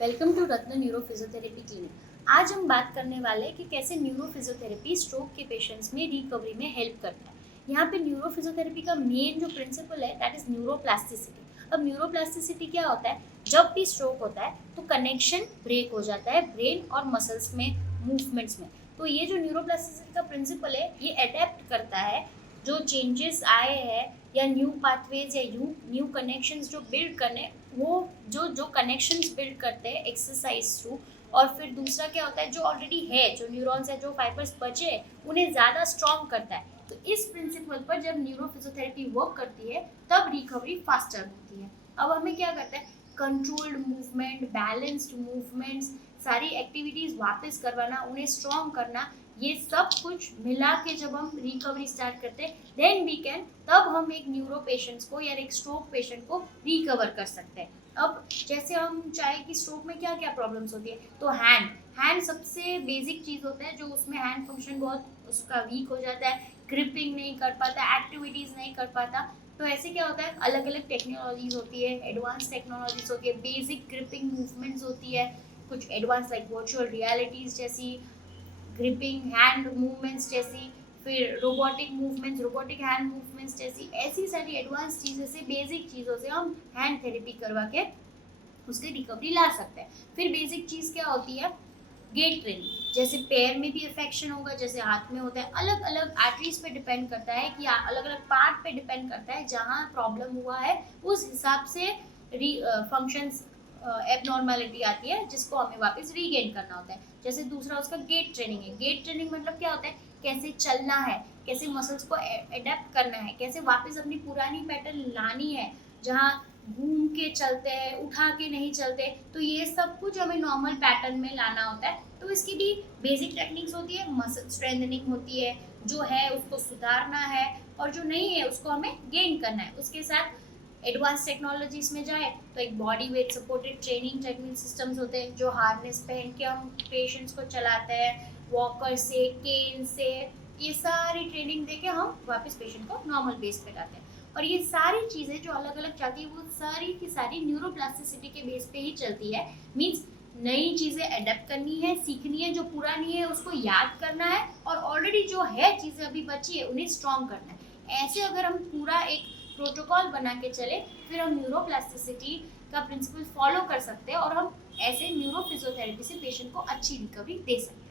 Welcome to Ratna neuro physiotherapy clinic. आज हम बात करने वाले हैं कि कैसे न्यूरो फिजियोथेरेपी स्ट्रोक के पेशेंट्स में रिकवरी में हेल्प करता है। यहाँ पे न्यूरो फिजियोथेरेपी का मेन जो प्रिंसिपल है दैट इज न्यूरोप्लास्टिसिटी। अब न्यूरोप्लास्टिसिटी क्या होता है? जब भी स्ट्रोक होता है तो कनेक्शन ब्रेक हो जाता है ब्रेन और मसल्स में, मूवमेंट्स में। तो ये जो न्यूरोप्लास्टिसिटी का प्रिंसिपल है ये अडेप्ट करता है जो चेंजेस आए हैं या न्यू पाथवेज या न्यू कनेक्शंस जो बिल्ड करने, वो जो कनेक्शंस बिल्ड करते हैं एक्सरसाइज थ्रू। और फिर दूसरा क्या होता है, जो ऑलरेडी है, जो न्यूरॉन्स है, जो फाइबर्स बचे हैं, उन्हें ज़्यादा स्ट्रॉन्ग करता है। तो इस प्रिंसिपल पर जब न्यूरोफिजियोथेरेपी वर्क करती है तब रिकवरी फास्टर होती है। अब हमें क्या करता है, कंट्रोल्ड मूवमेंट, बैलेंस्ड मूवमेंट्स, सारी एक्टिविटीज़ वापस करवाना, उन्हें स्ट्रॉन्ग करना, ये सब कुछ मिला के जब हम रिकवरी स्टार्ट करते हैं देन वी कैन, तब हम एक न्यूरो पेशेंट्स को या एक स्ट्रोक पेशेंट को रिकवर कर सकते हैं। अब जैसे हम चाहे कि स्ट्रोक में क्या क्या प्रॉब्लम्स होती है, तो हैंड सबसे बेसिक चीज़ होता है, जो उसमें हैंड फंक्शन बहुत उसका वीक हो जाता है, ग्रिपिंग नहीं कर पाता, एक्टिविटीज़ नहीं कर पाता। तो ऐसे क्या होता है, अलग अलग टेक्नोलॉजीज होती है, एडवांस टेक्नोलॉजीज होती है, बेसिक ग्रिपिंग मूवमेंट्स होती है, कुछ एडवांस लाइक वर्चुअल रियलिटीज़ जैसी, ग्रिपिंग हैंड मूवमेंट्स जैसी, फिर robotic movements, robotic hand movements जैसी, ऐसी सारी एडवांस चीज़ों से, बेसिक चीज़ों से हम हैंड थेरेपी करवा के उसकी रिकवरी ला सकते हैं। फिर बेसिक चीज़ क्या होती है, गेट ट्रेनिंग। जैसे पैर में भी अफेक्शन होगा, जैसे हाथ में होता है, अलग अलग आर्टरीज पे डिपेंड करता है कि अलग अलग पार्ट पे डिपेंड करता है, जहाँ प्रॉब्लम हुआ है उस हिसाब से फंक्शंस एबनॉर्मलिटी आती है, जिसको हमें वापस रीगेन करना होता है। जैसे दूसरा उसका गेट ट्रेनिंग है। गेट ट्रेनिंग मतलब क्या होता है, कैसे चलना है, कैसे मसल्स को एडेप्ट करना है, कैसे वापस अपनी पुरानी पैटर्न लानी है, जहाँ घूम के चलते हैं, उठा के नहीं चलते। तो ये सब कुछ हमें नॉर्मल पैटर्न में लाना होता है। तो इसकी भी बेसिक टेक्निक्स होती है, मसल स्ट्रेंथनिंग होती है, जो है उसको सुधारना है, और जो नहीं है उसको हमें गेन करना है। उसके साथ एडवांस टेक्नोलॉजीज में जाए तो एक body weight supported training technique systems होते हैं, जो हार्नेस पहन के हम पेशेंट्स को चलाते हैं, वॉकर से, केन से, ये सारी ट्रेनिंग दे के हम वापस पेशेंट को नॉर्मल बेस पे लाते हैं। और ये सारी चीज़ें जो अलग अलग चलती है, वो सारी की सारी न्यूरोप्लास्टिसिटी के बेस पे ही चलती है। मीन्स नई चीज़ें अडेप्ट करनी है, सीखनी है, जो पुरानी है उसको याद करना है, और ऑलरेडी जो है चीज़ें अभी बची है उन्हें स्ट्रॉन्ग करना है। ऐसे अगर हम पूरा एक प्रोटोकॉल बना के चले, फिर हम न्यूरोप्लास्टिसिटी का प्रिंसिपल फॉलो कर सकते हैं, और हम ऐसे न्यूरो फिजियोथेरेपी से पेशेंट को अच्छी रिकवरी दे सकते हैं।